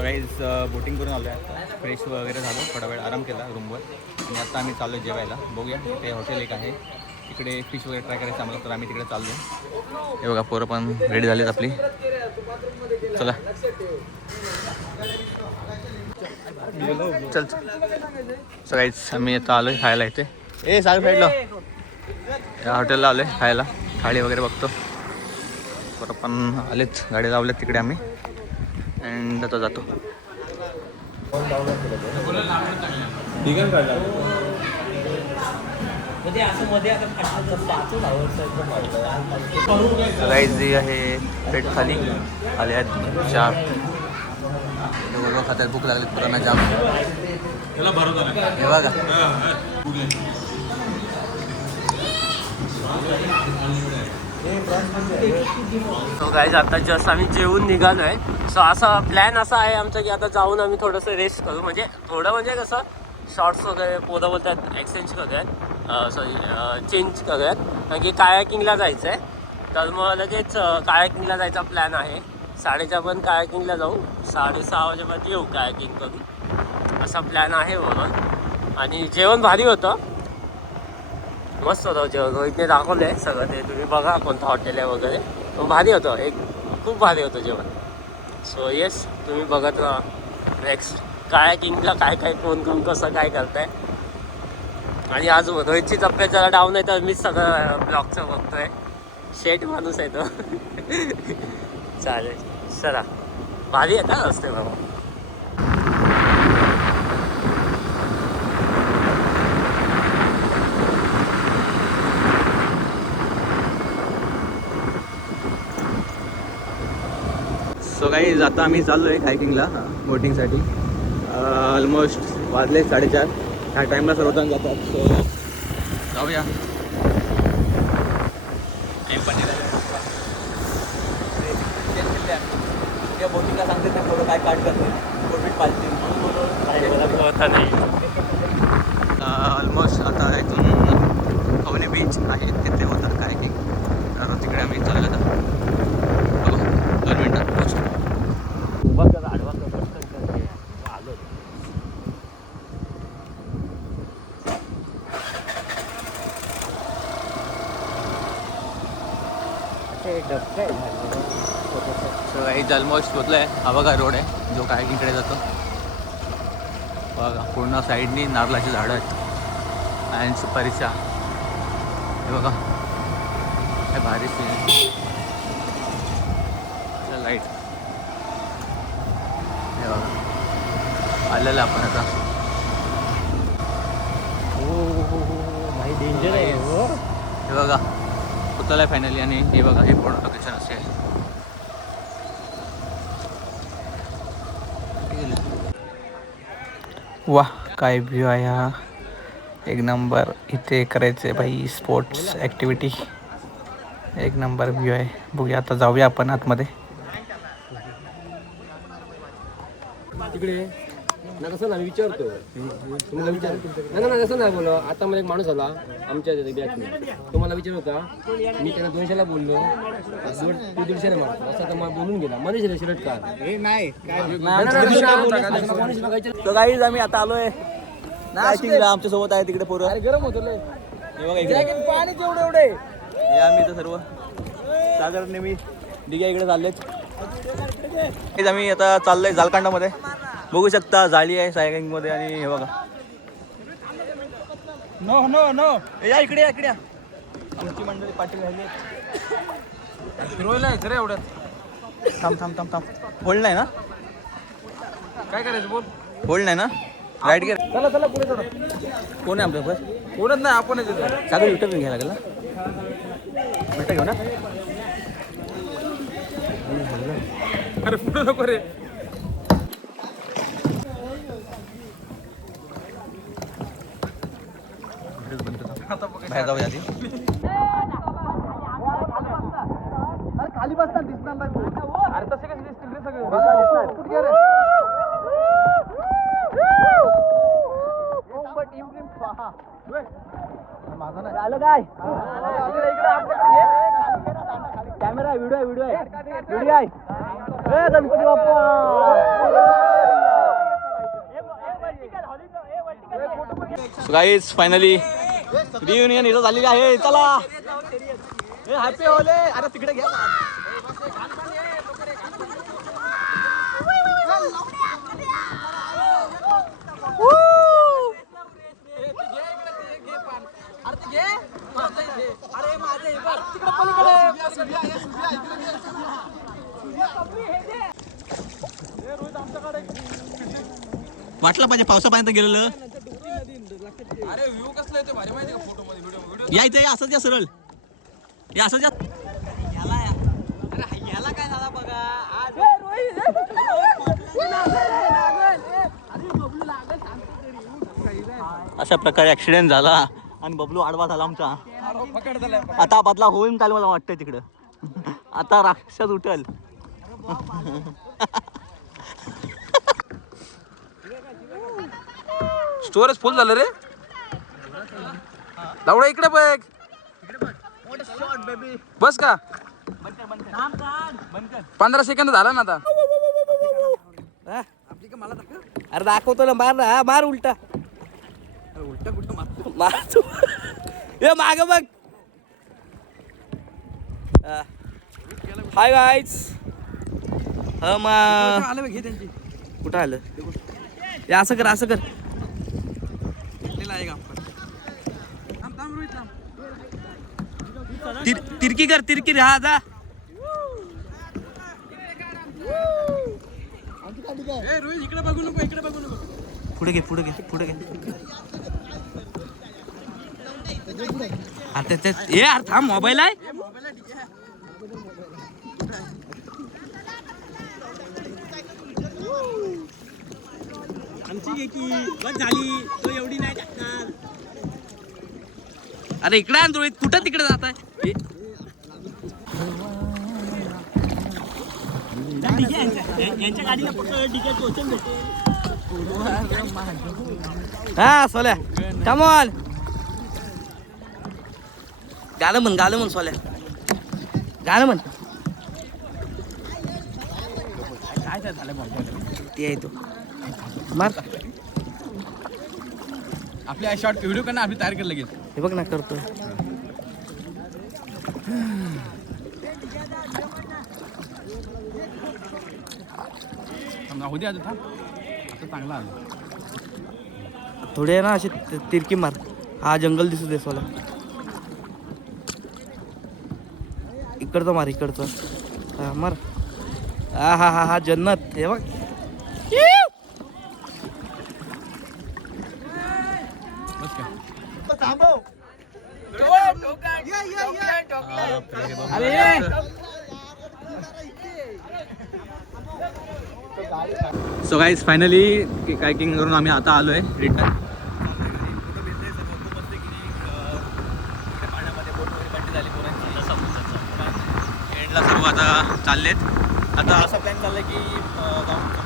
सकाळीच बोटिंग करून आलो आहे. आता फ्रेश वगैरे झालो, थोडा वेळ आराम केला रूमवर आणि आता आम्ही चाललो जेवायला. बघूया ते हॉटेल एक आहे तिकडे फिश वगैरे ट्राय करायचं आम्हाला, तर आम्ही तिकडे चाललो. हे बघा पोरं पण रेडी झालीत आपली. चला चल सकाळीच आम्ही आता आलो आहे खायला. इथे साग फेडलो या हॉटेलला आलो आहे खायला. थाळी वगैरे बघतो. पोरं पण आलेच, गाडी लावलेत तिकडे आम्ही अँड आता जातो. राईस जी आहे पेट थाली आले आहेत 4. दोघं खात्यात भूक लागली पुराणा जाम. हे बघा सो गाईज आता जस्ट आम्ही जेवून निघालो आहे. सो असा प्लॅन असा आहे आमचा की आता जाऊन आम्ही थोडंसं रेस्ट करू. म्हणजे थोडं म्हणजे कसं शॉर्ट्स वगैरे पोरं बोलतात एक्सचेंज करूयात, सॉरी चेंज करूयात, कारण की कायाकिंगला जायचं आहे. तर मग लगेच कायाकिंगला जायचा प्लॅन आहे. 4:30 पण कायाकिंगला जाऊ, 6:30 वाजेपर्यंत येऊ कायाकिंग करून, असा प्लॅन आहे म्हणून. आणि जेवण भारी होतं, मस्त होतं जेवण. रोहितने दाखवलं आहे सगळं, ते तुम्ही बघा कोणतं हॉटेल आहे वगैरे. तो भारी होतं, खूप भारी होतं जेवण. सो येस तुम्ही बघत राहा नेक्स्ट कायाकिंगला काय काय कोण कसं काय करताय. आणि आज रोहितची तब्येत जरा डाऊन आहे, तर मीच सगळं ब्लॉगचं बघतोय. शेट माणूस आहे तो. चालेल चला, भारी आहे ना रस्ते बाबा. सो काही आता आम्ही चाललो आहे हायकिंगला बोटिंगसाठी. ऑलमोस्ट वाजले 4:30. ह्या टाईमला सर्वजण जातात. सो जाऊया. त्या बोटिंगला सांगते त्या फोटो काय काढ करते कोविड पालते नाही. ऑलमोस्ट आता इथून खवणे बीच आहे तिथे होतं हायकिंग, तर तिकडे आम्ही चाललो आता. बघू 2 मिनटात पोहोचतो. उभा कर आडवा कर आलो. सो काही ऑलमोस्ट पोचलो आहे. हा बघा रोड आहे जो काय इकडे जातो. बघा पूर्ण साईडनी नारळाची झाडं आहेत आणि सुपारीच्या. हे बघा हे भारी लाईट. हे बघा आलेलं आपण आता. भाई डेंजर आहे. हे बघा उतरलं आहे फायनली. आणि हे बघा हे पूर्ण लोकेशन असे आहे. वाह काय व्ह्यू आहे हा, एक नंबर. इथे करायचे भाई स्पोर्ट्स ॲक्टिव्हिटी, एक नंबर व्ह्यू आहे. बघूया आता जाऊया आपण आतमध्ये. तिकडे ना कसं ना मी विचारतो तुम्हाला विचार ना कसं नाही बोला. आता मला एक माणूस आला आमच्या बॅचने, तो मला विचार होता. मी त्यांना 200ला बोललो, 150 मागतो असं तर मला बोलून गेला. मनीष शर्ट कार नाही. तो गाईज आम्ही आता आलोय नाशिकला. आमच्या सोबत आहे तिकडे पोरं. गरम होतो पाणी तेवढं एवढे. हे आम्ही तर सर्व सागर नेहमी दिघ्या इकडे चाललेत. आम्ही आता चाललोय जालकांडामध्ये. बघू शकता जाळी आहे सायकिंगमध्ये. आणि हे बघा नो नो नो या इकडे इकडे. आमची मंडळी पाठी राहिली. फिरवायला खरं एवढ्यात. थांब थांब थांब थांब. होल्ड नाही ना, काय करायचं बोल. होल्ड नाही ना, राईट घे. चला चला पुढे चला. कोण आहे आपल्या बस? कोणच नाही आपणच येतो. सागर विटर घ्यायला लागेल ना, विटर घेऊ ना. अरे पुढे नको रे. बाहेर जाऊया आधी. खाली बसतात दिसणार नाही. अरे तसे कसे दिसतील रे सगळे. माझा नाही आलं काय. कॅमेरा व्हिडिओ आहे व्हिडिओ आहे व्हिडिओ आहे. Ganpati Bappa. Guys finally reunion इथं झालेली आहे. चला हॅपी होले. अरे तिकडे घ्या. वाटलं पाहिजे पावसापर्यंत गेलेलं. अरे व्ह्यू कसलं येते भारी माहिती का फोटो मध्ये व्हिडिओ यायचं या असंच या सरळ या असंच या. याला काय झाला बघा आज अशा प्रकारे ऍक्सिडेंट झाला आणि बबलू आडवा झाला आमचा. आता बदला होऊन चालू मला वाटतंय तिकडं. आता राक्षस उठल. स्टोरेज फुल झालं रे. लावडा इकडे बघ. बस का 15 सेकंद झाला ना आता. अरे दाखवतो ना, मार ना, मार उलटा. उलटा कुठं मारतो. मार तू. ए माग बघ. Hi guys. आलं बघ घे त्यांची. कुठं आलं? हे असं कर, असं कर. आहे का थांब थांब रोहित थांब. तिरकी कर, तिरकी रे. हा जा. ए रोहित इकडे बघू नको, इकडे बघू नको. पुढे घे, पुढे घे, पुढे घे. अरे ते ए यार थांब, मोबाईल आहे. आमची की बस झाली तो एवढी नाही टाकणार. अरे इकडे आण रोहित. कुठं तिकडे जात आहे? यांच्या गाडीला फक्त डिके टोचन भेटेल. हा सोल्या कम ऑन. गाणं म्हण, गाणं म्हण सोल्या. गाणं म्हण. काय झालं ते आहे तो. मार. आपल्या शॉर्ट व्हिडिओ करणार आम्ही तयार केलं लगेच. हे बघ ना करतो. थांब, होऊ दे अजून थांब. आता चांगला आलं. थोडे ना अशी तिरकी मार. हा जंगल दिसू दे सोला. इकडचं मार, इकडचं. हा मार. हा हा हा हा जन्नत. हे बघ. बस का सो गाईज फायनली कायकिंग करून आम्ही आता आलोय रिटर्न. एंडला सर्व आता चाललेत. आता असा प्लॅन चाललाय की जाऊन